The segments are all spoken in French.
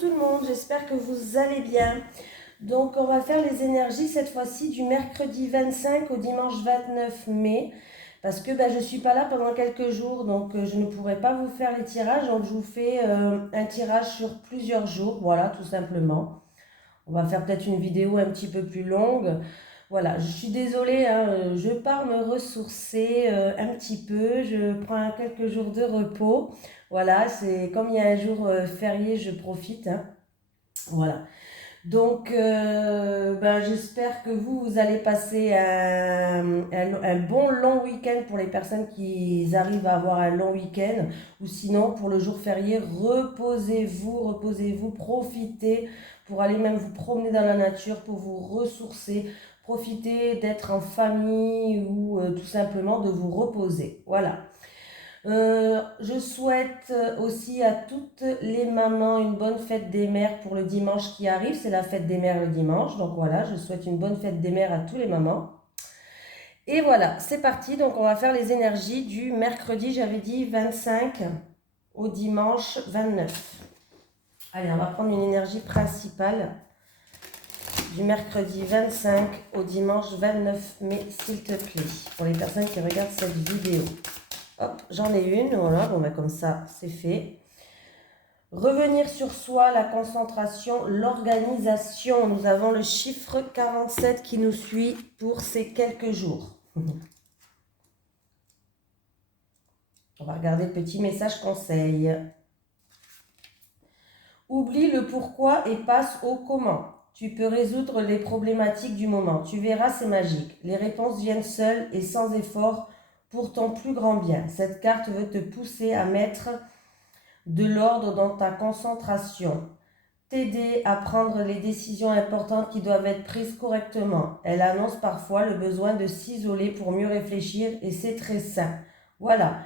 tout le monde, j'espère que vous allez bien. Donc on va faire les énergies cette fois-ci du mercredi 25 au dimanche 29 mai. Parce que je ne suis pas là pendant quelques jours, donc je ne pourrai pas vous faire les tirages. Donc je vous fais un tirage sur plusieurs jours, voilà, tout simplement. On va faire peut-être une vidéo un petit peu plus longue. Voilà, je suis désolée, hein, je pars me ressourcer un petit peu, je prends quelques jours de repos. Voilà, c'est comme il y a un jour férié, je profite, hein. Voilà. Donc, j'espère que vous allez passer un bon long week-end pour les personnes qui arrivent à avoir un long week-end. Ou sinon, pour le jour férié, reposez-vous, profitez pour aller même vous promener dans la nature, pour vous ressourcer. Profitez d'être en famille ou tout simplement de vous reposer. Voilà. Je souhaite aussi à toutes les mamans une bonne fête des mères pour le dimanche qui arrive. C'est la fête des mères le dimanche. Donc voilà, je souhaite une bonne fête des mères à tous les mamans. Et voilà, c'est parti. Donc on va faire les énergies du mercredi, j'avais dit 25 au dimanche 29. Allez, on va prendre une énergie principale du mercredi 25 au dimanche 29 mai, s'il te plaît, pour les personnes qui regardent cette vidéo. Hop, j'en ai une, voilà, bon comme ça, c'est fait. Revenir sur soi, la concentration, l'organisation. Nous avons le chiffre 47 qui nous suit pour ces quelques jours. On va regarder le petit message conseil. Oublie le pourquoi et passe au comment. Tu peux résoudre les problématiques du moment. Tu verras, c'est magique. Les réponses viennent seules et sans effort pour ton plus grand bien. Cette carte veut te pousser à mettre de l'ordre dans ta concentration, t'aider à prendre les décisions importantes qui doivent être prises correctement. Elle annonce parfois le besoin de s'isoler pour mieux réfléchir et c'est très sain. Voilà.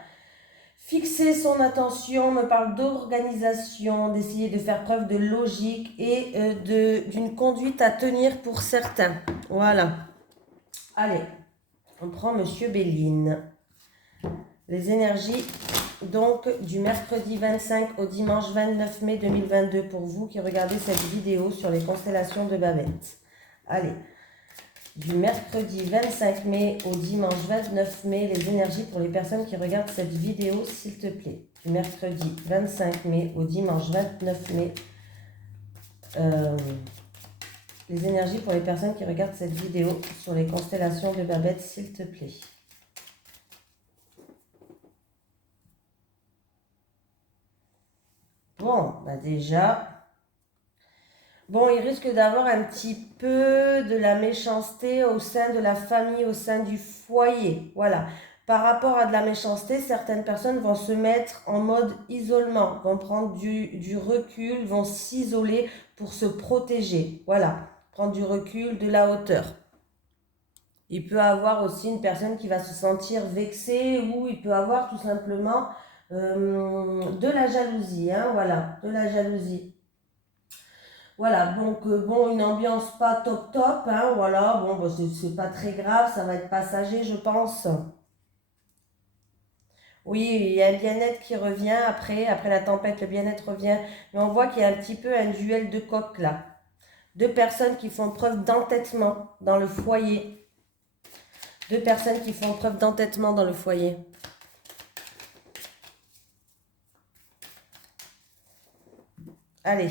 Fixer son attention me parle d'organisation, d'essayer de faire preuve de logique et d'une conduite à tenir pour certains. Voilà. Allez, on prend Monsieur Béline. Les énergies donc du mercredi 25 au dimanche 29 mai 2022 pour vous qui regardez cette vidéo sur les constellations de Babette. Allez, du mercredi 25 mai au dimanche 29 mai, les énergies pour les personnes qui regardent cette vidéo, s'il te plaît. Du mercredi 25 mai au dimanche 29 mai, les énergies pour les personnes qui regardent cette vidéo sur les constellations de Babette, s'il te plaît. Bon, déjà, bon, il risque d'avoir un petit peu de la méchanceté au sein de la famille, au sein du foyer. Voilà. Par rapport à de la méchanceté, certaines personnes vont se mettre en mode isolement, vont prendre du recul, vont s'isoler pour se protéger. Voilà. Prendre du recul, de la hauteur. Il peut avoir aussi une personne qui va se sentir vexée ou il peut avoir tout simplement de la jalousie. Hein, voilà, de la jalousie. Voilà, donc bon, une ambiance pas top top, hein, voilà, bon, c'est pas très grave, ça va être passager, je pense. Oui, il y a un bien-être qui revient après la tempête, le bien-être revient, mais on voit qu'il y a un petit peu un duel de coq là. Deux personnes qui font preuve d'entêtement dans le foyer. Deux personnes qui font preuve d'entêtement dans le foyer. Allez.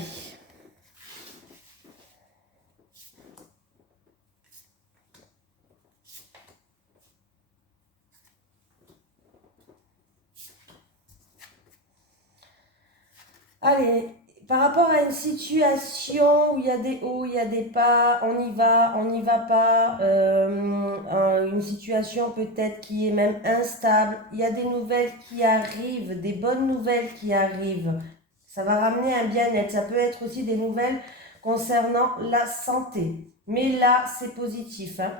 Allez, par rapport à une situation où il y a des hauts, il y a des bas, on n'y va pas, une situation peut-être qui est même instable, il y a des nouvelles qui arrivent, des bonnes nouvelles qui arrivent. Ça va ramener un bien-être. Ça peut être aussi des nouvelles concernant la santé. Mais là, c'est positif, hein.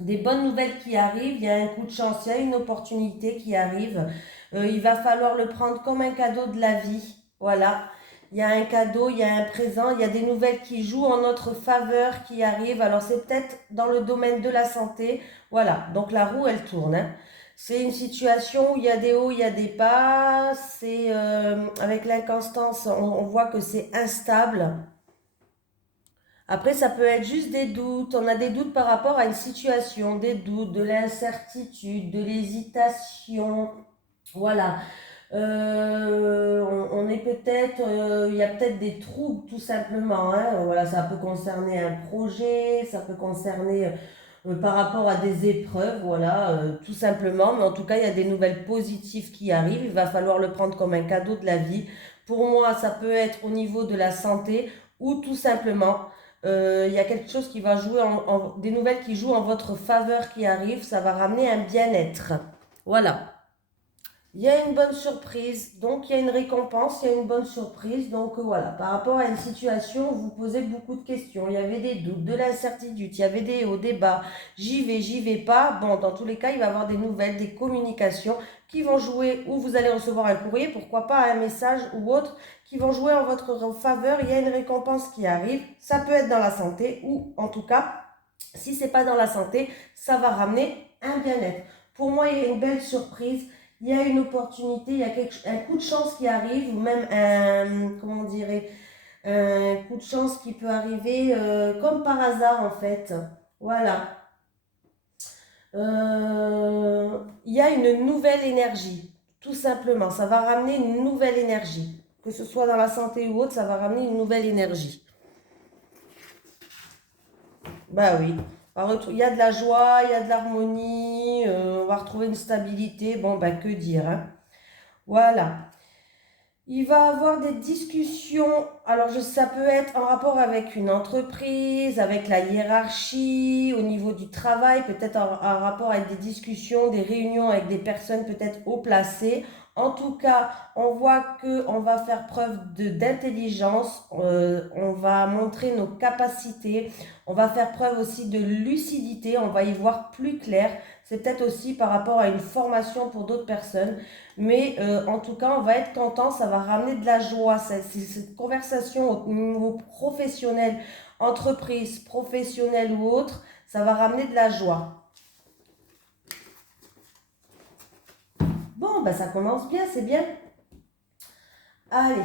Des bonnes nouvelles qui arrivent, il y a un coup de chance, il y a une opportunité qui arrive. Il va falloir le prendre comme un cadeau de la vie. Voilà, il y a un cadeau, il y a un présent, il y a des nouvelles qui jouent en notre faveur qui arrivent. Alors c'est peut-être dans le domaine de la santé. Voilà, donc la roue elle tourne, hein. C'est une situation où il y a des hauts, il y a des bas. C'est avec l'inconstance, on voit que c'est instable. Après, ça peut être juste des doutes. On a des doutes par rapport à une situation, des doutes, de l'incertitude, de l'hésitation. Voilà. On est peut-être, il y a peut-être des troubles tout simplement, hein. Voilà, ça peut concerner un projet, ça peut concerner par rapport à des épreuves, voilà, tout simplement. Mais en tout cas, il y a des nouvelles positives qui arrivent. Il va falloir le prendre comme un cadeau de la vie. Pour moi, ça peut être au niveau de la santé ou tout simplement, il y a quelque chose qui va jouer des nouvelles qui jouent en votre faveur qui arrivent. Ça va ramener un bien-être. Voilà. Il y a une bonne surprise, donc il y a une récompense, il y a une bonne surprise. Donc voilà, par rapport à une situation, vous posez beaucoup de questions. Il y avait des doutes, de l'incertitude, il y avait des hauts, des bas. J'y vais pas. Bon, dans tous les cas, il va y avoir des nouvelles, des communications qui vont jouer, ou vous allez recevoir un courrier, pourquoi pas un message ou autre, qui vont jouer en votre faveur. Il y a une récompense qui arrive. Ça peut être dans la santé, ou en tout cas, si c'est pas dans la santé, ça va ramener un bien-être. Pour moi, il y a une belle surprise. Il y a une opportunité, il y a un coup de chance qui arrive, ou même comment on dirait, un coup de chance qui peut arriver comme par hasard en fait. Voilà. Il y a une nouvelle énergie, tout simplement. Ça va ramener une nouvelle énergie. Que ce soit dans la santé ou autre, ça va ramener une nouvelle énergie. Bah oui. Il y a de la joie, il y a de l'harmonie, on va retrouver une stabilité. Bon, bah que dire, hein. Voilà. Il va avoir des discussions, alors ça peut être en rapport avec une entreprise, avec la hiérarchie, au niveau du travail, peut-être en rapport avec des discussions, des réunions avec des personnes peut-être haut placées. En tout cas, on voit qu'on va faire preuve d'intelligence, on va montrer nos capacités, on va faire preuve aussi de lucidité, on va y voir plus clair. C'est peut-être aussi par rapport à une formation pour d'autres personnes. Mais en tout cas, on va être content, ça va ramener de la joie. Cette conversation au niveau professionnel, entreprise, professionnelle ou autre, ça va ramener de la joie. Bon, bah ça commence bien, c'est bien. Allez.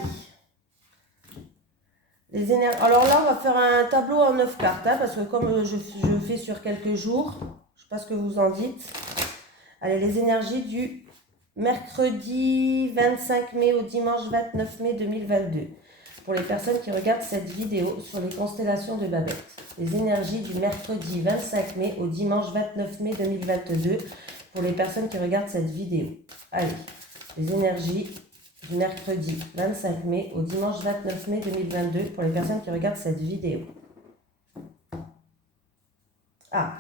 Les énergies. Alors là, on va faire un tableau en 9 cartes, hein, parce que comme je fais sur quelques jours, je ne sais pas ce que vous en dites. Allez, les énergies du mercredi 25 mai au dimanche 29 mai 2022. Pour les personnes qui regardent cette vidéo sur les constellations de Babette. Les énergies du mercredi 25 mai au dimanche 29 mai 2022. Pour les personnes qui regardent cette vidéo. Allez, les énergies du mercredi 25 mai au dimanche 29 mai 2022. Pour les personnes qui regardent cette vidéo. Ah,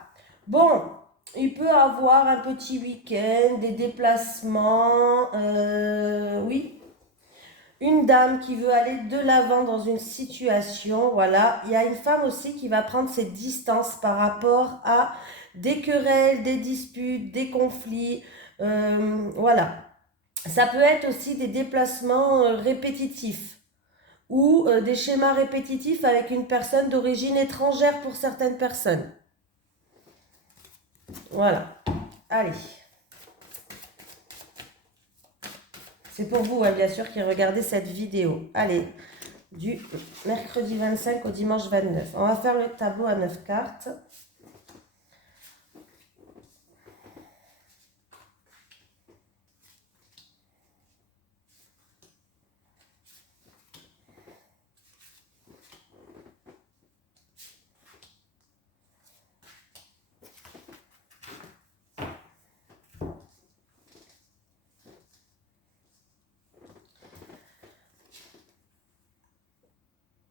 bon. Il peut avoir un petit week-end, des déplacements, oui. Une dame qui veut aller de l'avant dans une situation, voilà. Il y a une femme aussi qui va prendre ses distances par rapport à des querelles, des disputes, des conflits, voilà. Ça peut être aussi des déplacements répétitifs ou des schémas répétitifs avec une personne d'origine étrangère pour certaines personnes. Voilà. Allez. C'est pour vous, hein, bien sûr, qui regardez cette vidéo. Allez, du mercredi 25 au dimanche 29. On va faire le tableau à 9 cartes.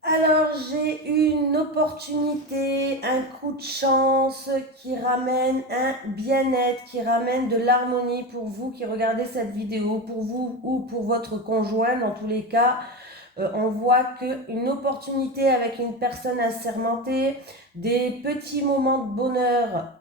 Alors, j'ai une opportunité, un coup de chance qui ramène un bien-être, qui ramène de l'harmonie pour vous qui regardez cette vidéo, pour vous ou pour votre conjoint. Dans tous les cas, on voit qu'une opportunité avec une personne assermentée, des petits moments de bonheur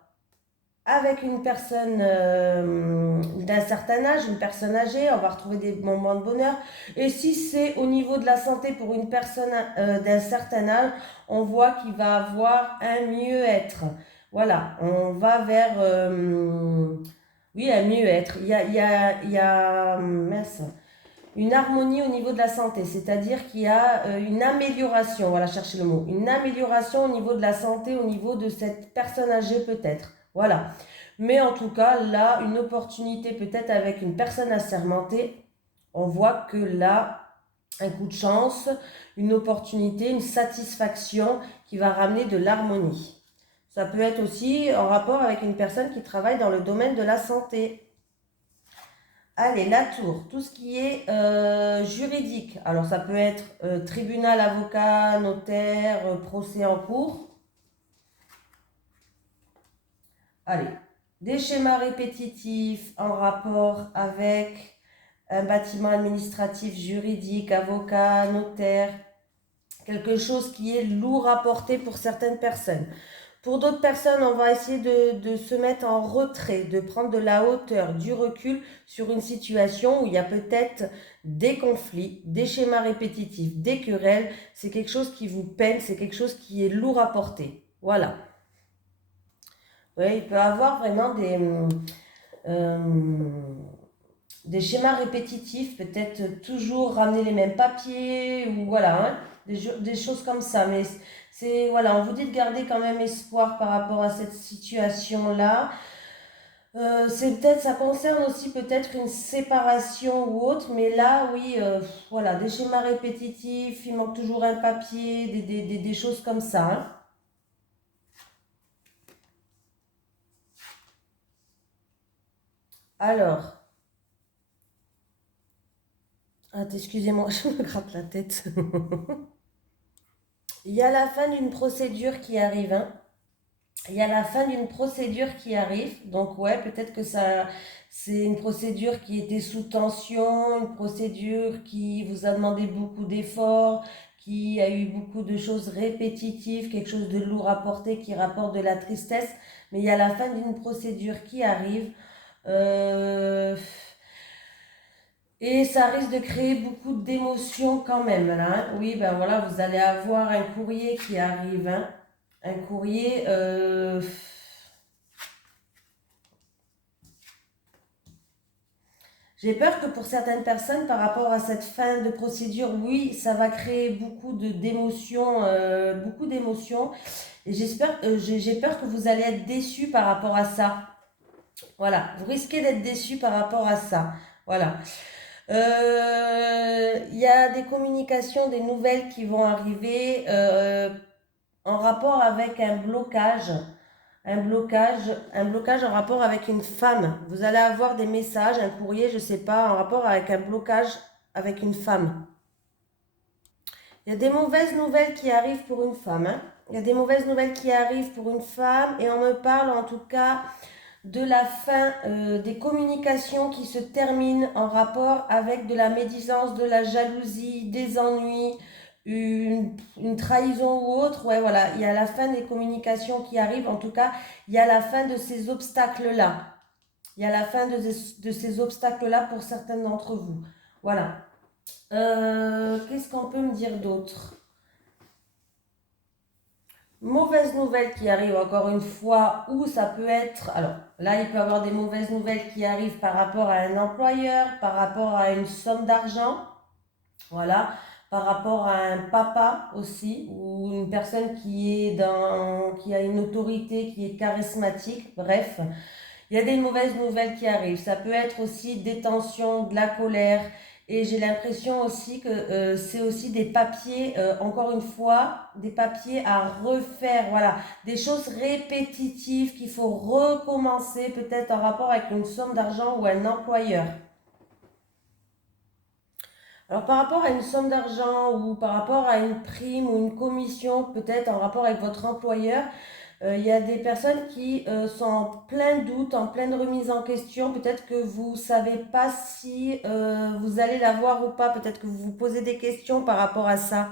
avec une personne d'un certain âge, une personne âgée, on va retrouver des moments de bonheur. Et si c'est au niveau de la santé pour une personne d'un certain âge, on voit qu'il va avoir un mieux-être. Voilà, on va vers Oui, à mieux être. Mince, une harmonie au niveau de la santé, c'est-à-dire qu'il y a une amélioration, voilà, chercher le mot, une amélioration au niveau de la santé, au niveau de cette personne âgée peut-être. Voilà. Mais en tout cas, là, une opportunité peut-être avec une personne assermentée, on voit que là, un coup de chance, une opportunité, une satisfaction qui va ramener de l'harmonie. Ça peut être aussi en rapport avec une personne qui travaille dans le domaine de la santé. Allez, la tour, tout ce qui est juridique. Alors ça peut être tribunal, avocat, notaire, procès en cours. Allez, des schémas répétitifs en rapport avec un bâtiment administratif, juridique, avocat, notaire. Quelque chose qui est lourd à porter pour certaines personnes. Pour d'autres personnes, on va essayer de se mettre en retrait, de prendre de la hauteur, du recul sur une situation où il y a peut-être des conflits, des schémas répétitifs, des querelles. C'est quelque chose qui vous peine, c'est quelque chose qui est lourd à porter. Voilà. Oui, il peut y avoir vraiment euh, des schémas répétitifs, peut-être toujours ramener les mêmes papiers, ou voilà, hein, des choses comme ça. Mais c'est, voilà, on vous dit de garder quand même espoir par rapport à cette situation-là. C'est peut-être, ça concerne aussi peut-être une séparation ou autre, mais là, oui, voilà, des schémas répétitifs, il manque toujours un papier, des choses comme ça, hein. Alors, excusez-moi, je me gratte la tête. Il y a la fin d'une procédure qui arrive, hein. Il y a la fin d'une procédure qui arrive. Donc ouais, peut-être que ça, c'est une procédure qui était sous tension, une procédure qui vous a demandé beaucoup d'efforts, qui a eu beaucoup de choses répétitives, quelque chose de lourd à porter qui rapporte de la tristesse. Mais il y a la fin d'une procédure qui arrive. Euh, et ça risque de créer beaucoup d'émotions quand même, là, hein. Oui, ben voilà, vous allez avoir un courrier qui arrive, hein. Un courrier. J'ai peur que pour certaines personnes, par rapport à cette fin de procédure, oui, ça va créer d'émotions, beaucoup d'émotions. Et j'ai peur que vous allez être déçus par rapport à ça. Voilà, vous risquez d'être déçus par rapport à ça. Voilà. Il y a des communications, des nouvelles qui vont arriver en rapport avec un blocage en rapport avec une femme. Vous allez avoir des messages, un courrier, je ne sais pas, en rapport avec un blocage avec une femme. Il y a des mauvaises nouvelles qui arrivent pour une femme, hein. Il y a des mauvaises nouvelles qui arrivent pour une femme et on me parle en tout cas de la fin des communications qui se terminent en rapport avec de la médisance, de la jalousie, des ennuis, une trahison ou autre. Ouais, voilà, il y a la fin des communications qui arrivent. En tout cas, il y a la fin de ces obstacles-là. Il y a la fin de ces obstacles-là pour certains d'entre vous. Voilà. Qu'est-ce qu'on peut me dire d'autre? Mauvaise nouvelle qui arrive encore une fois, ou ça peut être, alors là il peut y avoir des mauvaises nouvelles qui arrivent par rapport à un employeur, par rapport à une somme d'argent, voilà, par rapport à un papa aussi, ou une personne qui a une autorité, qui est charismatique, bref, il y a des mauvaises nouvelles qui arrivent. Ça peut être aussi des tensions, de la colère. Et j'ai l'impression aussi que c'est aussi des papiers, encore une fois, des papiers à refaire. Voilà, des choses répétitives qu'il faut recommencer peut-être en rapport avec une somme d'argent ou un employeur. Alors par rapport à une somme d'argent ou par rapport à une prime ou une commission, peut-être en rapport avec votre employeur, il y a des personnes qui sont en plein doute, en pleine remise en question. Peut-être que vous ne savez pas si vous allez l'avoir ou pas. Peut-être que vous vous posez des questions par rapport à ça.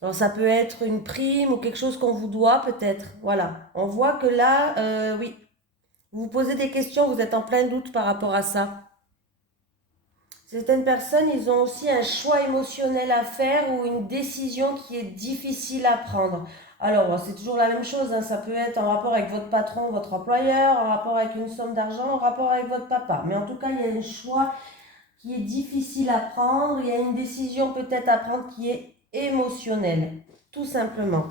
Alors ça peut être une prime ou quelque chose qu'on vous doit peut-être. Voilà. On voit que là, oui, vous vous posez des questions, vous êtes en plein doute par rapport à ça. Certaines personnes, ils ont aussi un choix émotionnel à faire ou une décision qui est difficile à prendre. Alors, c'est toujours la même chose, hein. Ça peut être en rapport avec votre patron, votre employeur, en rapport avec une somme d'argent, en rapport avec votre papa. Mais en tout cas, il y a un choix qui est difficile à prendre, il y a une décision peut-être à prendre qui est émotionnelle, tout simplement.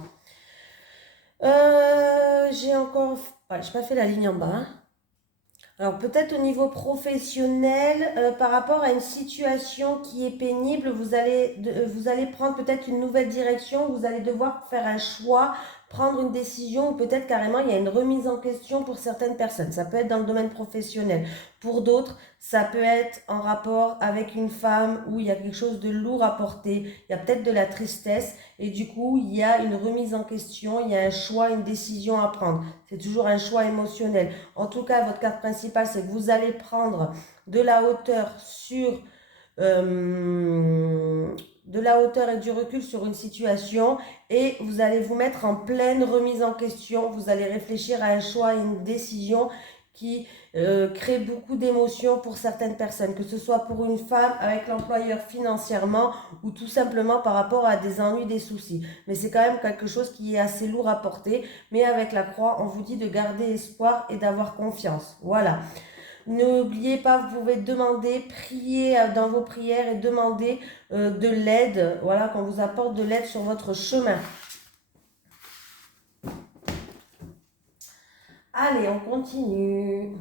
J'ai encore... Ouais, j'ai pas fait la ligne en bas, hein. Alors peut-être au niveau professionnel, par rapport à une situation qui est pénible, vous allez prendre peut-être une nouvelle direction, vous allez devoir faire un choix, prendre une décision, ou peut-être carrément il y a une remise en question pour certaines personnes. Ça peut être dans le domaine professionnel. Pour d'autres, ça peut être en rapport avec une femme où il y a quelque chose de lourd à porter, il y a peut-être de la tristesse et du coup il y a une remise en question, il y a un choix, une décision à prendre. C'est toujours un choix émotionnel. En tout cas, votre carte principale, c'est que vous allez prendre de la hauteur sur de la hauteur et du recul sur une situation et vous allez vous mettre en pleine remise en question. Vous allez réfléchir à un choix et une décision qui crée beaucoup d'émotions pour certaines personnes, que ce soit pour une femme avec l'employeur financièrement ou tout simplement par rapport à des ennuis, des soucis. Mais c'est quand même quelque chose qui est assez lourd à porter. Mais avec la croix, on vous dit de garder espoir et d'avoir confiance. Voilà. N'oubliez pas, vous pouvez demander, prier dans vos prières et demander de l'aide. Voilà, qu'on vous apporte de l'aide sur votre chemin. Allez, on continue.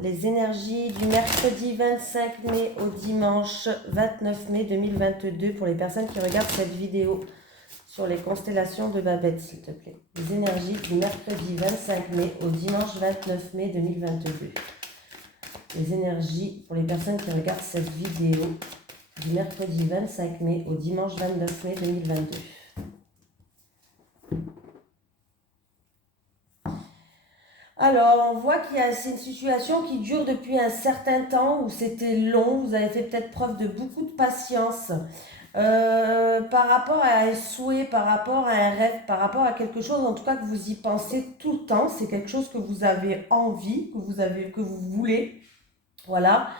Les énergies du mercredi 25 mai au dimanche 29 mai 2022 pour les personnes qui regardent cette vidéo sur les constellations de Babette, s'il te plaît. Les énergies du mercredi 25 mai au dimanche 29 mai 2022. Les énergies pour les personnes qui regardent cette vidéo du mercredi 25 mai au dimanche 29 mai 2022. Alors, on voit qu'il y a c'est une situation qui dure depuis un certain temps, où c'était long, vous avez fait peut-être preuve de beaucoup de patience. Par rapport à un souhait, par rapport à un rêve, par rapport à quelque chose, en tout cas que vous y pensez tout le temps, c'est quelque chose que vous avez envie, que vous voulez, voilà.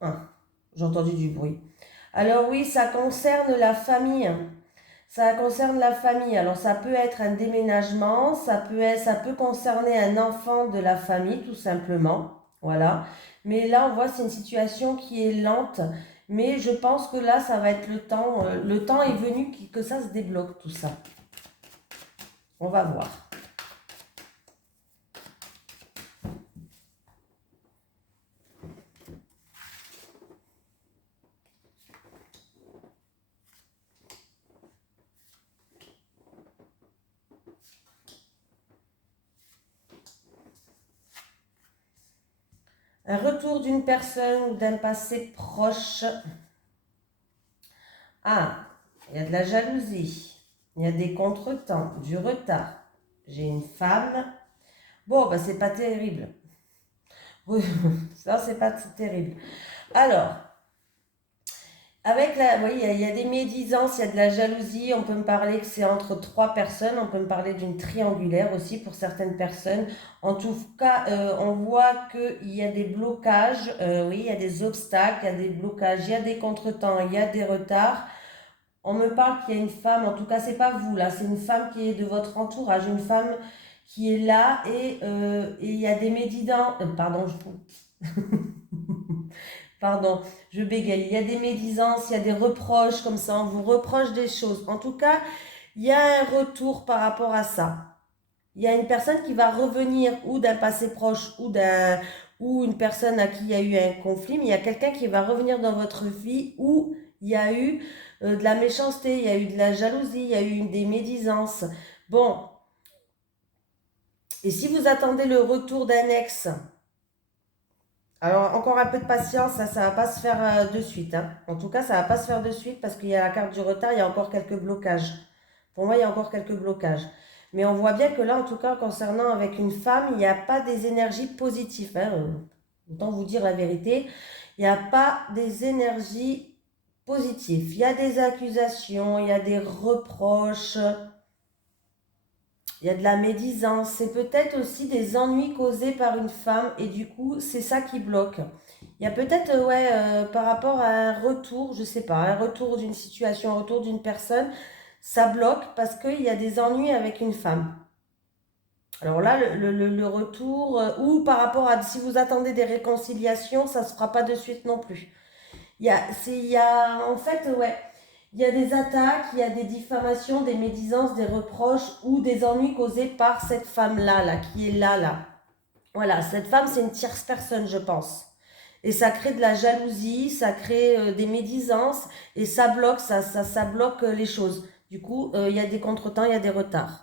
Ah, j'ai entendu du bruit. Alors oui, ça concerne la famille. Ça concerne la famille. Alors ça peut être un déménagement, ça peut concerner un enfant de la famille, tout simplement. Voilà. Mais là, on voit c'est une situation qui est lente. Mais je pense que là, ça va être le temps. Le temps est venu que ça se débloque, tout ça. On va voir. Un retour d'une personne ou d'un passé proche. Ah, il y a de la jalousie. Il y a des contretemps, du retard. J'ai une femme. Bon, bah, c'est pas terrible. Ça, c'est pas terrible. Alors, avec la, oui, il y a des médisances, il y a de la jalousie. On peut me parler que c'est entre trois personnes. On peut me parler d'une triangulaire aussi pour certaines personnes. En tout cas, on voit qu'il y a des blocages. Oui, il y a des obstacles, il y a des blocages, il y a des contretemps, il y a des retards. On me parle qu'il y a une femme, en tout cas, c'est pas vous là, c'est une femme qui est de votre entourage, une femme qui est là et il y a des médisants. Pardon, pardon, je bégaye. Il y a des médisances, il y a des reproches comme ça, on vous reproche des choses. En tout cas, il y a un retour par rapport à ça. Il y a une personne qui va revenir ou d'un passé proche ou une personne à qui il y a eu un conflit, mais il y a quelqu'un qui va revenir dans votre vie où il y a eu de la méchanceté, il y a eu de la jalousie, il y a eu des médisances. Bon, et si vous attendez le retour d'un ex, alors encore un peu de patience, ça ne va pas se faire de suite, hein. En tout cas, ça ne va pas se faire de suite parce qu'il y a la carte du retard, il y a encore quelques blocages. Pour moi, il y a encore quelques blocages. Mais on voit bien que là, en tout cas, concernant avec une femme, il n'y a pas des énergies positives, hein. Autant vous dire la vérité, il n'y a pas des énergies positives. Il y a des accusations, il y a des reproches. Il y a de la médisance. C'est peut-être aussi des ennuis causés par une femme et du coup, c'est ça qui bloque. Il y a peut-être, ouais, par rapport à un retour, je sais pas, un retour d'une situation, un retour d'une personne, ça bloque parce qu'il y a des ennuis avec une femme. Alors là, le retour, ou par rapport à si vous attendez des réconciliations, ça ne se fera pas de suite non plus. En fait, ouais, il y a des attaques, il y a des diffamations, des médisances, des reproches ou des ennuis causés par cette femme-là, là, qui est là, là. Voilà, cette femme, c'est une tierce personne, je pense. Et ça crée de la jalousie, ça crée des médisances et ça bloque, ça bloque les choses. Du coup, il y a des contretemps, il y a des retards.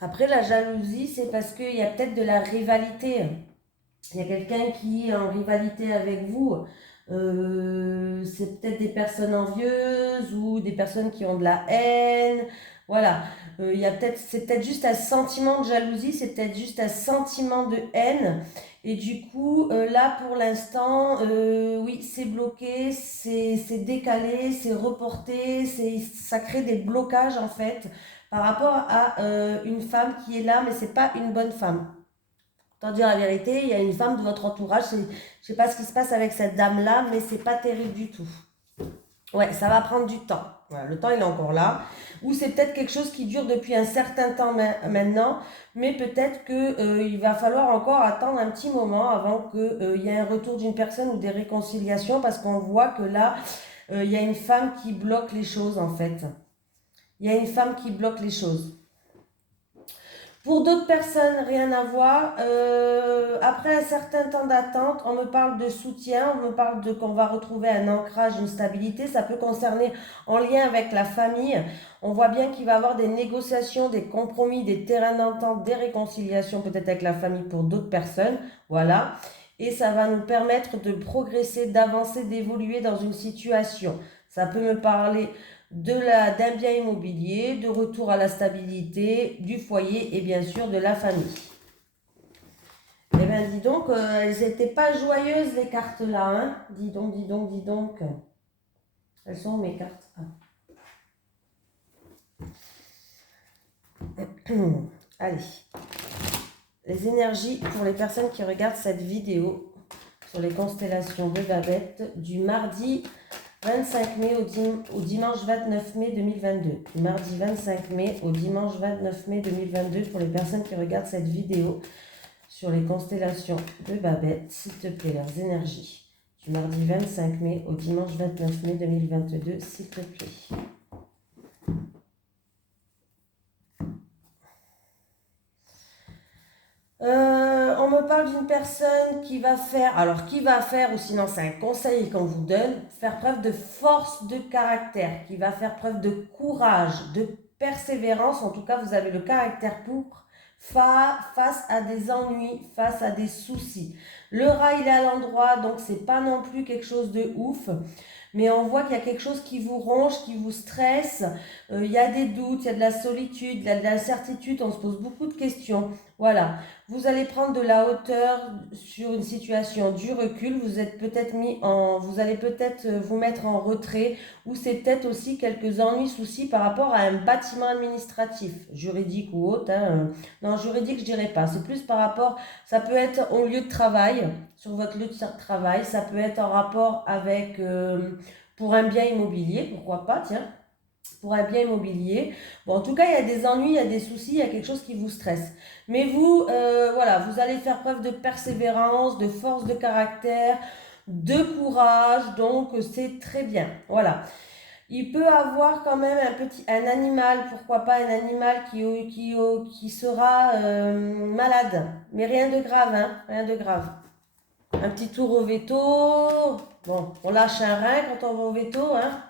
Après, la jalousie, c'est parce qu'il y a peut-être de la rivalité. Il y a quelqu'un qui est en rivalité avec vous. C'est peut-être des personnes envieuses ou des personnes qui ont de la haine. Voilà. C'est peut-être juste un sentiment de jalousie, c'est peut-être juste un sentiment de haine. Et du coup, là, pour l'instant, oui, c'est bloqué, c'est décalé, c'est reporté, ça crée des blocages, en fait, par rapport à une femme qui est là, mais c'est pas une bonne femme. Pour dire la vérité, il y a une femme de votre entourage, je sais pas ce qui se passe avec cette dame-là, mais c'est pas terrible du tout. Ouais, ça va prendre du temps. Voilà, le temps, il est encore là. Ou c'est peut-être quelque chose qui dure depuis un certain temps maintenant, mais peut-être qu'il va falloir encore attendre un petit moment avant qu'il y ait un retour d'une personne ou des réconciliations, parce qu'on voit que là, il y a une femme qui bloque les choses, en fait. Il y a une femme qui bloque les choses. Pour d'autres personnes, rien à voir. Après un certain temps d'attente, on me parle de soutien, on me parle de qu'on va retrouver un ancrage, une stabilité. Ça peut concerner en lien avec la famille. On voit bien qu'il va y avoir des négociations, des compromis, des terrains d'entente, des réconciliations peut-être avec la famille pour d'autres personnes. Voilà. Et ça va nous permettre de progresser, d'avancer, d'évoluer dans une situation. Ça peut me parler d'un bien immobilier, de retour à la stabilité, du foyer et bien sûr de la famille. Eh bien, dis donc, elles n'étaient pas joyeuses les cartes là, hein. Dis donc, dis donc, dis donc. Elles sont où mes cartes? Allez. Les énergies pour les personnes qui regardent cette vidéo sur les constellations de Babette du mardi 25 mai au dimanche 29 mai 2022. Du mardi 25 mai au dimanche 29 mai 2022 pour les personnes qui regardent cette vidéo sur les constellations de Babette, s'il te plaît, leurs énergies. Du mardi 25 mai au dimanche 29 mai 2022, s'il te plaît. On me parle d'une personne qui va faire, ou sinon c'est un conseil qu'on vous donne, faire preuve de force de caractère, qui va faire preuve de courage, de persévérance. En tout cas, vous avez le caractère pour face à des ennuis, face à des soucis. Le rat, il est à l'endroit, donc c'est pas non plus quelque chose de ouf. Mais on voit qu'il y a quelque chose qui vous ronge, qui vous stresse. Il y a des doutes, il y a de la solitude, il y a de l'incertitude, on se pose beaucoup de questions. Voilà, vous allez prendre de la hauteur sur une situation, du recul, vous allez peut-être vous mettre en retrait, ou c'est peut-être aussi quelques ennuis, soucis par rapport à un bâtiment administratif, juridique ou autre. Hein. Non, juridique, je dirais pas. C'est plus par rapport, ça peut être au lieu de travail, sur votre lieu de travail, ça peut être en rapport avec, pour un bien immobilier, pourquoi pas, tiens, pour un bien immobilier. Bon, en tout cas, il y a des ennuis, il y a des soucis, il y a quelque chose qui vous stresse. Mais vous, voilà, vous allez faire preuve de persévérance, de force de caractère, de courage, donc c'est très bien. Voilà. Il peut avoir quand même un animal, pourquoi pas un animal qui sera malade, mais rien de grave, hein, rien de grave. Un petit tour au veto, bon, on lâche un rein quand on va au veto, hein.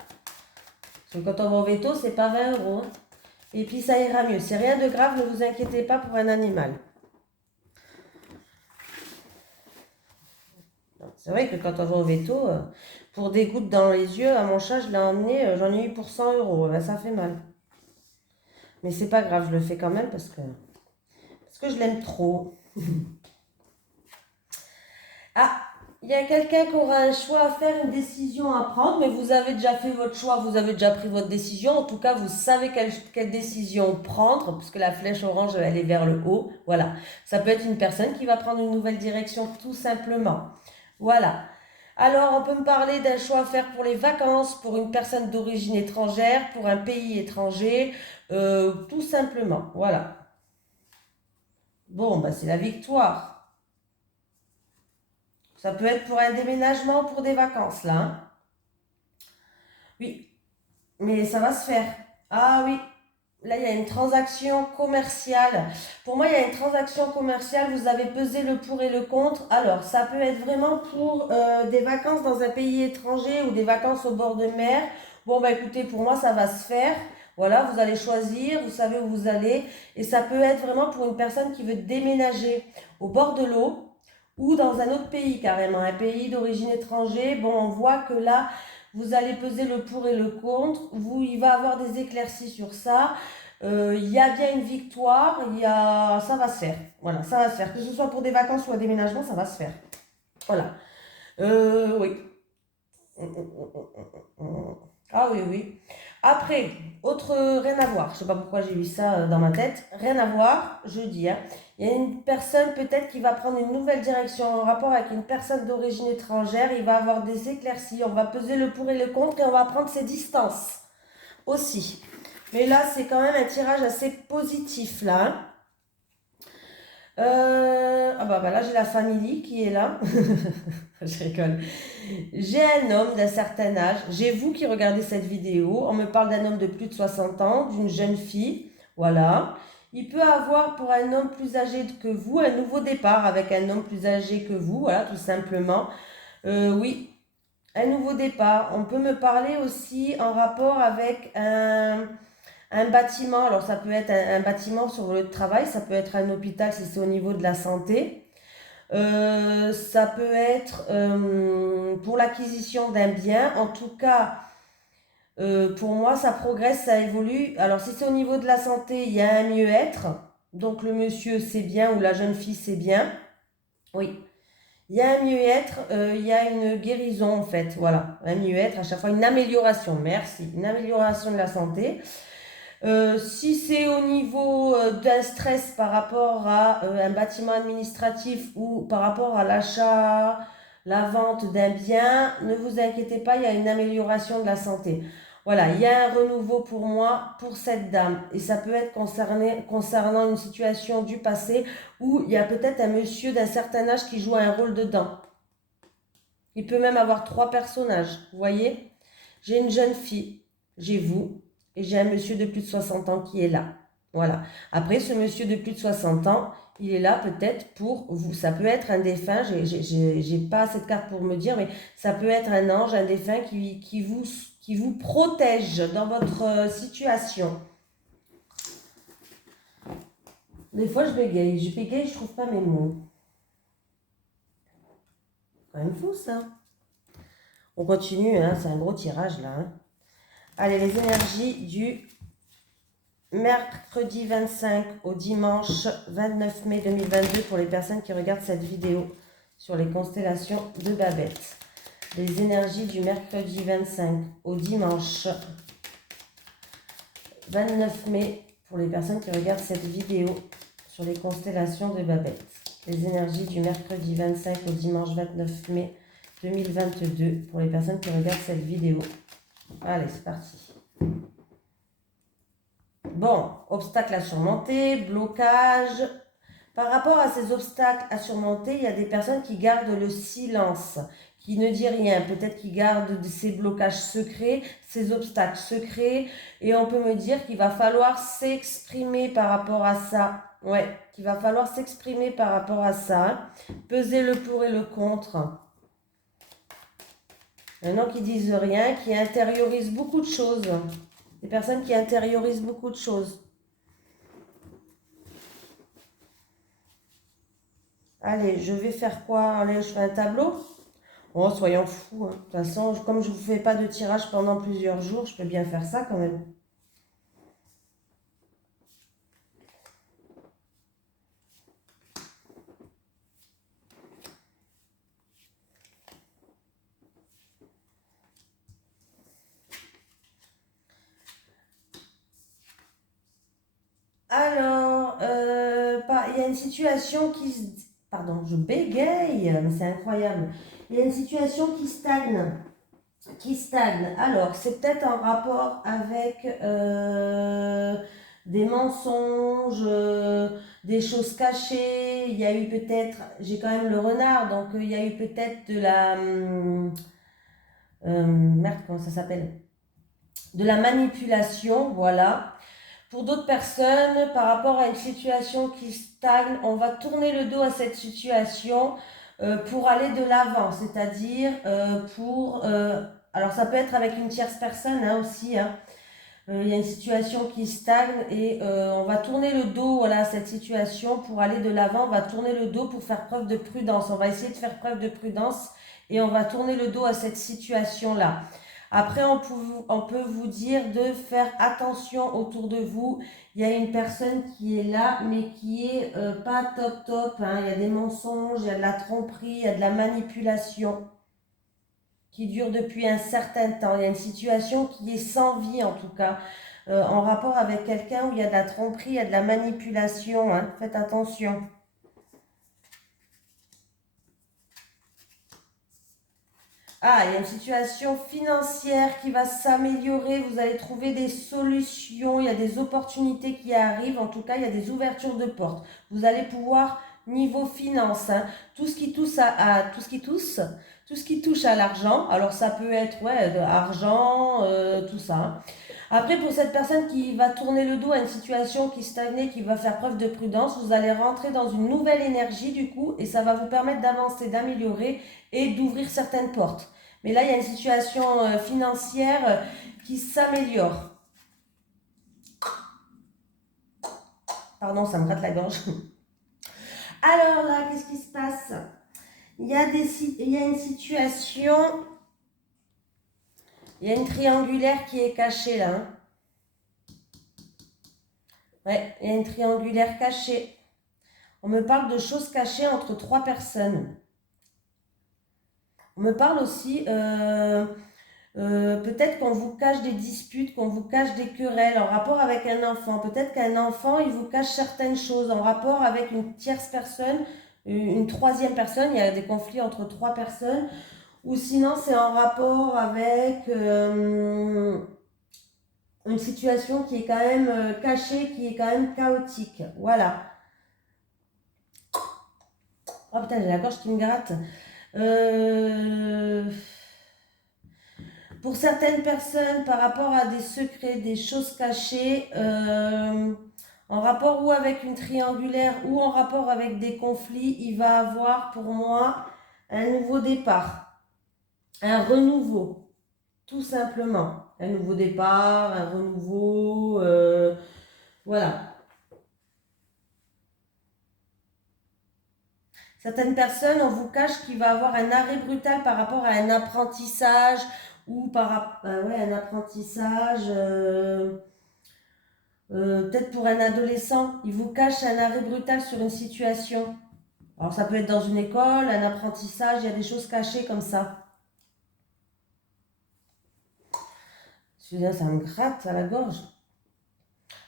Parce que quand on va au veto, c'est pas 20 euros. Hein. Et puis ça ira mieux. C'est rien de grave, ne vous inquiétez pas pour un animal. C'est vrai que quand on va au veto, pour des gouttes dans les yeux, à mon chat, je l'ai emmené, j'en ai eu pour 100 euros. Ben, ça fait mal. Mais c'est pas grave, je le fais quand même parce que je l'aime trop. Ah, il y a quelqu'un qui aura un choix à faire, une décision à prendre, mais vous avez déjà fait votre choix, vous avez déjà pris votre décision. En tout cas, vous savez quelle décision prendre, puisque la flèche orange, elle est vers le haut. Voilà. Ça peut être une personne qui va prendre une nouvelle direction, tout simplement. Voilà. Alors, on peut me parler d'un choix à faire pour les vacances, pour une personne d'origine étrangère, pour un pays étranger, tout simplement. Voilà. Bon, bah, c'est la victoire. Ça peut être pour un déménagement, pour des vacances, là, hein. Oui, mais ça va se faire. Ah oui, là, il y a une transaction commerciale. Pour moi, il y a une transaction commerciale. Vous avez pesé le pour et le contre. Alors, ça peut être vraiment pour des vacances dans un pays étranger ou des vacances au bord de mer. Bon, bah écoutez, pour moi, ça va se faire. Voilà, vous allez choisir, vous savez où vous allez. Et ça peut être vraiment pour une personne qui veut déménager au bord de l'eau ou dans un autre pays carrément, un pays d'origine étrangère. Bon, on voit que là, vous allez peser le pour et le contre. Il va y avoir des éclaircies sur ça. Il y a bien une victoire. Ça va se faire. Voilà, ça va se faire. Que ce soit pour des vacances ou un déménagement, ça va se faire. Voilà. Oui. Ah oui, oui. Après, rien à voir. Je sais pas pourquoi j'ai eu ça dans ma tête. Rien à voir, je dis, hein. Il y a une personne peut-être qui va prendre une nouvelle direction en rapport avec une personne d'origine étrangère. Il va avoir des éclaircies. On va peser le pour et le contre et on va prendre ses distances aussi. Mais là, c'est quand même un tirage assez positif, là, hein. Ah bah là, j'ai la famille qui est là. Je rigole. J'ai un homme d'un certain âge. J'ai vous qui regardez cette vidéo. On me parle d'un homme de plus de 60 ans, d'une jeune fille. Voilà. Il peut avoir pour un homme plus âgé que vous un nouveau départ avec un homme plus âgé que vous. Voilà, tout simplement. Oui, un nouveau départ. On peut me parler aussi en rapport avec un bâtiment. Alors, ça peut être un bâtiment sur le lieu de travail. Ça peut être un hôpital si c'est au niveau de la santé. Ça peut être pour l'acquisition d'un bien. En tout cas, pour moi, ça progresse, ça évolue. Alors, si c'est au niveau de la santé, il y a un mieux-être. Donc, le monsieur, c'est bien, ou la jeune fille, c'est bien. Oui. Il y a un mieux-être, il y a une guérison, en fait. Voilà. Un mieux-être, à chaque fois, une amélioration. Merci. Une amélioration de la santé. Si c'est au niveau d'un stress par rapport à un bâtiment administratif ou par rapport à l'achat, la vente d'un bien, ne vous inquiétez pas, il y a une amélioration de la santé. Voilà, il y a un renouveau pour moi, pour cette dame. Et ça peut être concernant une situation du passé où il y a peut-être un monsieur d'un certain âge qui joue un rôle dedans. Il peut même avoir 3 personnages, vous voyez? J'ai une jeune fille, j'ai vous, et j'ai un monsieur de plus de 60 ans qui est là. Voilà. Après, ce monsieur de plus de 60 ans, il est là peut-être pour vous. Ça peut être un défunt, j'ai pas cette carte pour me dire, mais ça peut être un ange, un défunt qui vous protège dans votre situation. Des fois, je bégaye, je trouve pas mes mots. Quand même fou, ça. On continue, hein, c'est un gros tirage, là, hein. Allez, les énergies du mercredi 25 au dimanche 29 mai 2022 pour les personnes qui regardent cette vidéo sur les constellations de Babette. Les énergies du mercredi 25 au dimanche 29 mai pour les personnes qui regardent cette vidéo sur les constellations de Babette. Les énergies du mercredi 25 au dimanche 29 mai 2022 pour les personnes qui regardent cette vidéo. Allez, c'est parti. Bon, obstacles à surmonter, blocage. Par rapport à ces obstacles à surmonter, il y a des personnes qui gardent le silence, qui ne disent rien. Peut-être qu'ils gardent ces blocages secrets, ces obstacles secrets. Et on peut me dire qu'il va falloir s'exprimer par rapport à ça. Ouais, qu'il va falloir s'exprimer par rapport à ça. Peser le pour et le contre. Maintenant qui disent rien, qui intériorisent beaucoup de choses. Des personnes qui intériorisent beaucoup de choses. Allez, je vais faire quoi? Allez, je fais un tableau? Oh, soyons fous, hein. De toute façon, comme je ne vous fais pas de tirage pendant plusieurs jours, je peux bien faire ça quand même. Alors, il y a une situation qui se... Pardon, je bégaye, mais c'est incroyable. Il y a une situation qui stagne. Qui stagne. Alors, c'est peut-être en rapport avec des mensonges, des choses cachées. Il y a eu peut-être, j'ai quand même le renard, donc il y a eu peut-être de la... merde, comment ça s'appelle? De la manipulation, voilà. Pour d'autres personnes, par rapport à une situation qui stagne, on va tourner le dos à cette situation pour aller de l'avant, c'est-à-dire alors ça peut être avec une tierce personne hein, aussi. Hein. Il y a une situation qui stagne et on va tourner le dos voilà, à cette situation pour aller de l'avant. On va tourner le dos pour faire preuve de prudence. On va essayer de faire preuve de prudence et on va tourner le dos à cette situation-là. Après, on peut vous dire de faire attention autour de vous. Il y a une personne qui est là, mais qui est pas top top. Hein. Il y a des mensonges, il y a de la tromperie, il y a de la manipulation qui dure depuis un certain temps. Il y a une situation qui est sans vie en tout cas, en rapport avec quelqu'un où il y a de la tromperie, il y a de la manipulation. Hein. Faites attention. Ah, il y a une situation financière qui va s'améliorer, vous allez trouver des solutions, il y a des opportunités qui arrivent, en tout cas, il y a des ouvertures de portes. Vous allez pouvoir, niveau finance, hein, tout ce qui touche tout ce qui touche à l'argent, alors ça peut être, ouais, de l'argent, tout ça. Hein. Après, pour cette personne qui va tourner le dos à une situation qui stagne, qui va faire preuve de prudence, vous allez rentrer dans une nouvelle énergie du coup, et ça va vous permettre d'avancer, d'améliorer et d'ouvrir certaines portes. Mais là, il y a une situation financière qui s'améliore. Pardon, ça me gratte la gorge. Alors là, qu'est-ce qui se passe? Il y a une situation, il y a une triangulaire qui est cachée là. Hein. Ouais, il y a une triangulaire cachée. On me parle de choses cachées entre trois personnes. On me parle aussi, peut-être qu'on vous cache des disputes, qu'on vous cache des querelles en rapport avec un enfant. Peut-être qu'un enfant, il vous cache certaines choses en rapport avec une tierce personne, une troisième personne. Il y a des conflits entre trois personnes. Ou sinon, c'est en rapport avec une situation qui est quand même cachée, qui est quand même chaotique. Voilà. Oh putain, j'ai la gorge qui me gratte. Pour certaines personnes, par rapport à des secrets, des choses cachées, en rapport ou avec une triangulaire ou en rapport avec des conflits, il va avoir pour moi un nouveau départ, un renouveau, tout simplement. Un nouveau départ, un renouveau, voilà. Certaines personnes, on vous cache qu'il va avoir un arrêt brutal par rapport à un apprentissage ou ouais, un apprentissage, peut-être pour un adolescent, il vous cache un arrêt brutal sur une situation. Alors ça peut être dans une école, un apprentissage, il y a des choses cachées comme ça. Celui-là, ça me gratte à la gorge.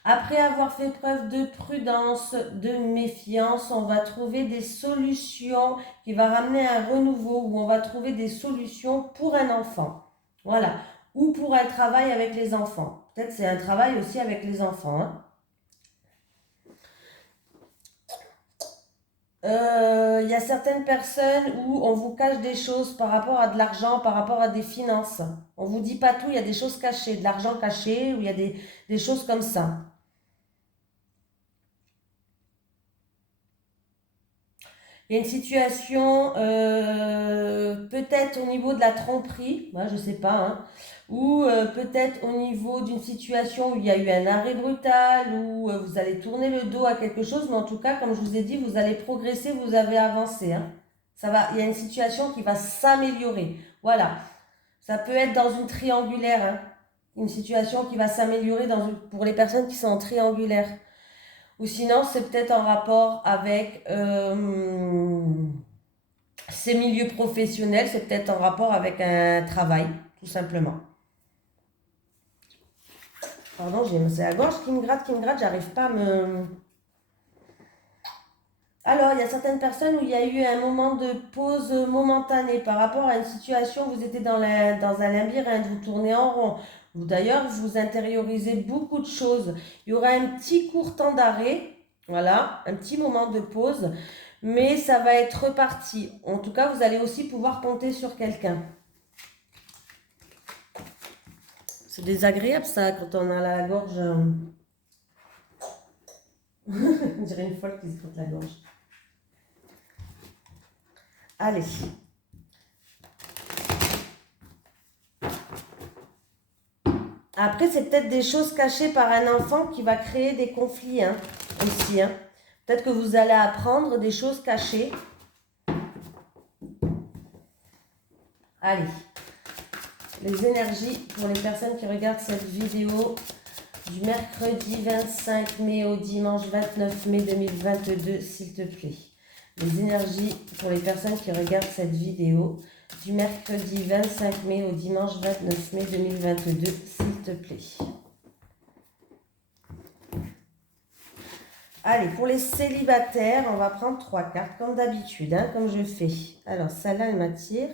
Après avoir fait preuve de prudence, de méfiance, on va trouver des solutions qui vont ramener un renouveau, où on va trouver des solutions pour un enfant. Voilà. Ou pour un travail avec les enfants. Peut-être c'est un travail aussi avec les enfants. Hein. Il y a certaines personnes où on vous cache des choses par rapport à de l'argent, par rapport à des finances. On vous dit pas tout, il y a des choses cachées, de l'argent caché, ou il y a des choses comme ça. Il y a une situation, peut-être au niveau de la tromperie, moi, je ne sais pas, hein, ou peut-être au niveau d'une situation où il y a eu un arrêt brutal, où vous allez tourner le dos à quelque chose, mais en tout cas, comme je vous ai dit, vous allez progresser, vous avez avancé. Hein. Ça va, il y a une situation qui va s'améliorer. Voilà. Ça peut être dans une triangulaire, hein, une situation qui va s'améliorer pour les personnes qui sont en triangulaire. Ou sinon, c'est peut-être en rapport avec ces milieux professionnels, c'est peut-être en rapport avec un travail, tout simplement. Pardon, c'est la gorge qui me gratte, j'arrive pas à me... Alors, il y a certaines personnes où il y a eu un moment de pause momentanée par rapport à une situation, vous étiez dans un labyrinthe, vous tournez en rond. D'ailleurs, vous intériorisez beaucoup de choses. Il y aura un petit court temps d'arrêt, voilà, un petit moment de pause, mais ça va être reparti. En tout cas, vous allez aussi pouvoir compter sur quelqu'un. C'est désagréable ça, quand on a la gorge... On dirait une folle qui se frotte la gorge. Allez. Après, c'est peut-être des choses cachées par un enfant qui va créer des conflits hein, aussi. Hein. Peut-être que vous allez apprendre des choses cachées. Allez. Les énergies pour les personnes qui regardent cette vidéo du mercredi 25 mai au dimanche 29 mai 2022, s'il te plaît. Les énergies pour les personnes qui regardent cette vidéo du mercredi 25 mai au dimanche 29 mai 2022, s'il te plaît. Allez, pour les célibataires, on va prendre 3 cartes, comme d'habitude, hein, comme je fais. Alors, celle-là, elle m'attire.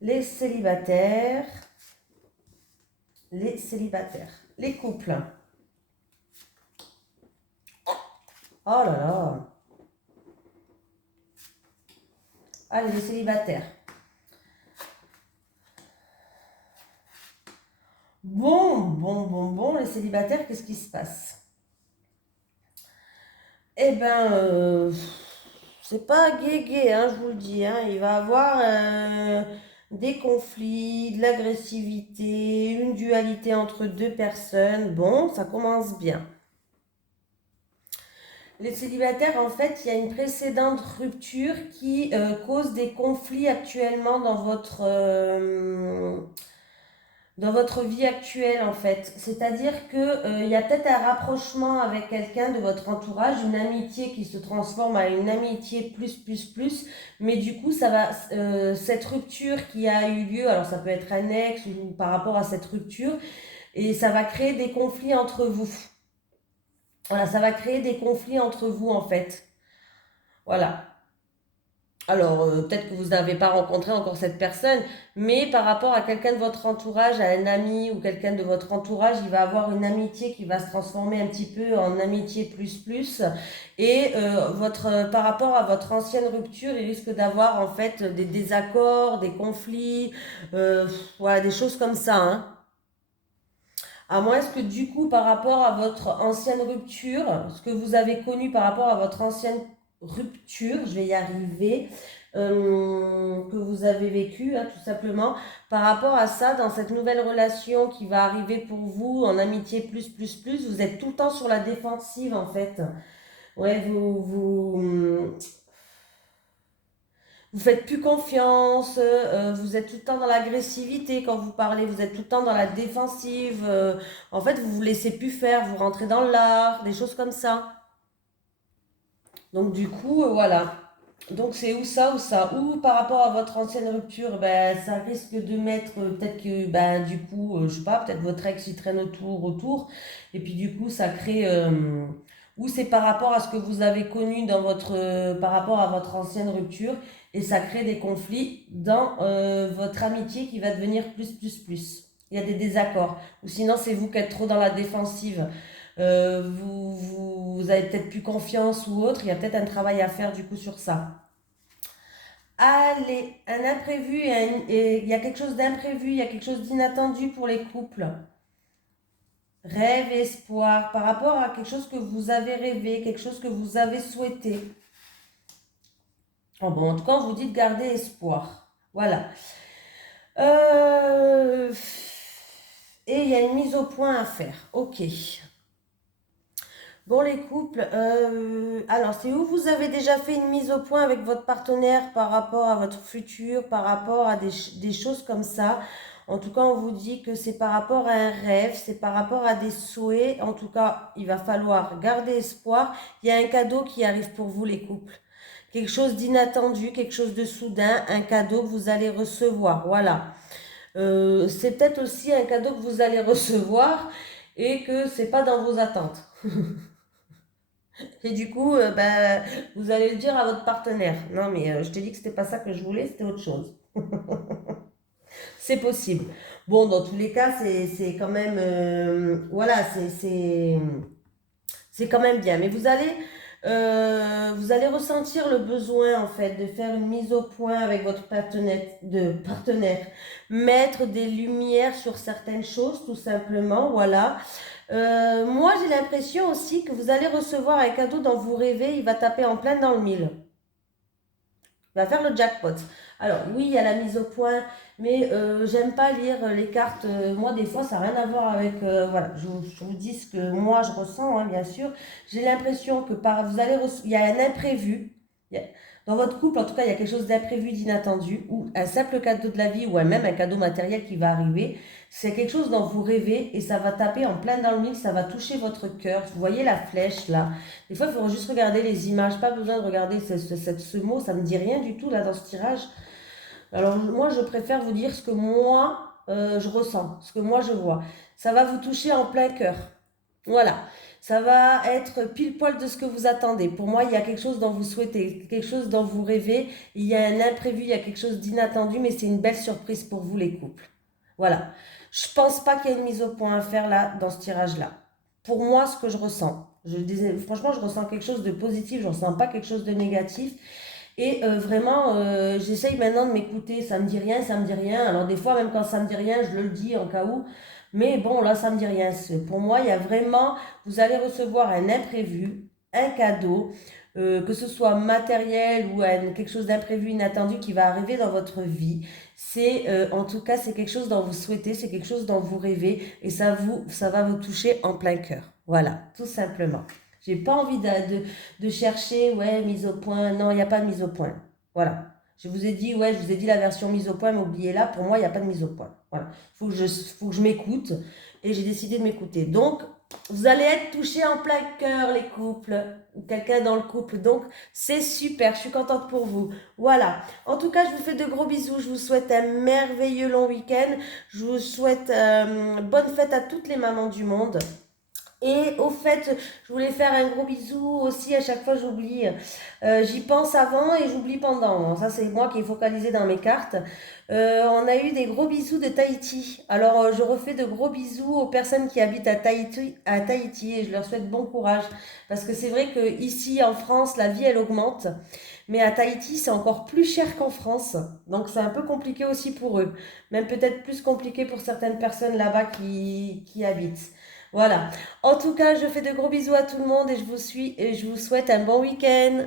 Les célibataires, les couples. Oh là là. Allez, les célibataires. Bon, les célibataires, qu'est-ce qui se passe? Eh ben, c'est pas gai, hein, je vous le dis. Hein. Il va y avoir des conflits, de l'agressivité, une dualité entre deux personnes. Bon, ça commence bien. Les célibataires, en fait, il y a une précédente rupture qui cause des conflits actuellement dans votre vie actuelle, en fait. C'est-à-dire que y a peut-être un rapprochement avec quelqu'un de votre entourage, une amitié qui se transforme à une amitié plus, mais du coup, ça va, cette rupture qui a eu lieu, alors ça peut être un ex ou par rapport à cette rupture, et ça va créer des conflits entre vous. Voilà, ça va créer des conflits entre vous, en fait. Voilà. Alors, peut-être que vous n'avez pas rencontré encore cette personne, mais par rapport à quelqu'un de votre entourage, à un ami ou quelqu'un de votre entourage, il va avoir une amitié qui va se transformer un petit peu en amitié plus. Et par rapport à votre ancienne rupture, il risque d'avoir en fait des désaccords, des conflits, voilà, des choses comme ça. Hein. À moins que du coup, par rapport à votre ancienne rupture, ce que vous avez connu par rapport à votre ancienne rupture, je vais y arriver, que vous avez vécu, hein, tout simplement, par rapport à ça, dans cette nouvelle relation qui va arriver pour vous, en amitié plus, vous êtes tout le temps sur la défensive, en fait. Ouais, vous faites plus confiance, vous êtes tout le temps dans l'agressivité quand vous parlez, vous êtes tout le temps dans la défensive, en fait vous vous laissez plus faire, vous rentrez dans l'art, des choses comme ça. Donc du coup, voilà. Donc c'est ou ça ou ça. Ou par rapport à votre ancienne rupture, ben, ça risque de mettre, peut-être que ben, du coup, je sais pas, peut-être votre ex il traîne autour, et puis du coup ça crée... ou c'est par rapport à ce que vous avez connu dans par rapport à votre ancienne rupture, et ça crée des conflits dans votre amitié qui va devenir plus. Il y a des désaccords. Ou sinon c'est vous qui êtes trop dans la défensive. Vous avez peut-être plus confiance ou autre, il y a peut-être un travail à faire du coup sur ça. Allez, un imprévu, il y a quelque chose d'imprévu, il y a quelque chose d'inattendu pour les couples. Rêve, espoir, par rapport à quelque chose que vous avez rêvé, quelque chose que vous avez souhaité. Oh bon, en tout cas, on vous dit de garder espoir. Voilà. Et il y a une mise au point à faire. Ok. Bon, les couples, alors c'est où vous avez déjà fait une mise au point avec votre partenaire par rapport à votre futur, par rapport à des choses comme ça. En tout cas, on vous dit que c'est par rapport à un rêve, c'est par rapport à des souhaits. En tout cas, il va falloir garder espoir. Il y a un cadeau qui arrive pour vous, les couples. Quelque chose d'inattendu, quelque chose de soudain, un cadeau que vous allez recevoir. Voilà. C'est peut-être aussi un cadeau que vous allez recevoir et que c'est pas dans vos attentes. Et du coup, ben, vous allez le dire à votre partenaire. Non, mais je t'ai dit que c'était pas ça que je voulais, c'était autre chose. C'est possible. Bon, dans tous les cas, c'est quand même, voilà, c'est quand même bien. Mais vous allez ressentir le besoin, en fait, de faire une mise au point avec votre partenaire, mettre des lumières sur certaines choses, tout simplement, voilà. Moi, j'ai l'impression aussi que vous allez recevoir un cadeau dont vous rêvez, il va taper en plein dans le mille. Il va faire le jackpot. Alors, oui, il y a la mise au point, mais j'aime pas lire les cartes. Moi, des fois, ça n'a rien à voir avec. Voilà, je vous dis ce que moi je ressens, hein, bien sûr. J'ai l'impression que il y a un imprévu. Il y a- Dans votre couple, en tout cas, il y a quelque chose d'imprévu, d'inattendu, ou un simple cadeau de la vie, ou même un cadeau matériel qui va arriver. C'est quelque chose dont vous rêvez et ça va taper en plein dans le mille, ça va toucher votre cœur. Vous voyez la flèche là? Des fois, il faut juste regarder les images, pas besoin de regarder ce mot, ça ne me dit rien du tout là dans ce tirage. Alors moi, je préfère vous dire ce que moi, je ressens, ce que moi je vois. Ça va vous toucher en plein cœur. Voilà. Ça va être pile poil de ce que vous attendez. Pour moi, il y a quelque chose dont vous souhaitez, quelque chose dont vous rêvez. Il y a un imprévu, il y a quelque chose d'inattendu, mais c'est une belle surprise pour vous les couples. Voilà. Je pense pas qu'il y ait une mise au point à faire là, dans ce tirage-là. Pour moi, ce que je ressens. Franchement, je ressens quelque chose de positif, je ne ressens pas quelque chose de négatif. Et vraiment, j'essaye maintenant de m'écouter. Ça me dit rien, ça me dit rien. Alors des fois, même quand ça me dit rien, je le dis en cas où. Mais bon, là, ça me dit rien. Pour moi, il y a vraiment, vous allez recevoir un imprévu, un cadeau, que ce soit matériel ou quelque chose d'imprévu, inattendu qui va arriver dans votre vie. En tout cas, c'est quelque chose dont vous souhaitez, c'est quelque chose dont vous rêvez, et ça va vous toucher en plein cœur. Voilà, tout simplement. J'ai pas envie de chercher, ouais, mise au point. Non, il n'y a pas de mise au point. Voilà. Je vous ai dit, ouais, je vous ai dit la version mise au point, mais oubliez-la, pour moi, il n'y a pas de mise au point. Voilà. Faut que je m'écoute et j'ai décidé de m'écouter. Donc, vous allez être touchés en plein cœur, les couples, ou quelqu'un dans le couple. Donc, c'est super, je suis contente pour vous. Voilà. En tout cas, je vous fais de gros bisous. Je vous souhaite un merveilleux long week-end. Je vous souhaite bonne fête à toutes les mamans du monde. Et au fait, je voulais faire un gros bisou aussi, à chaque fois j'oublie. J'y pense avant et j'oublie pendant. Ça, c'est moi qui est focalisé dans mes cartes. On a eu des gros bisous de Tahiti. Alors, je refais de gros bisous aux personnes qui habitent à Tahiti et je leur souhaite bon courage. Parce que c'est vrai que ici en France, la vie, elle augmente. Mais à Tahiti, c'est encore plus cher qu'en France. Donc, c'est un peu compliqué aussi pour eux. Même peut-être plus compliqué pour certaines personnes là-bas qui habitent. Voilà. En tout cas, je fais de gros bisous à tout le monde et je vous souhaite un bon week-end.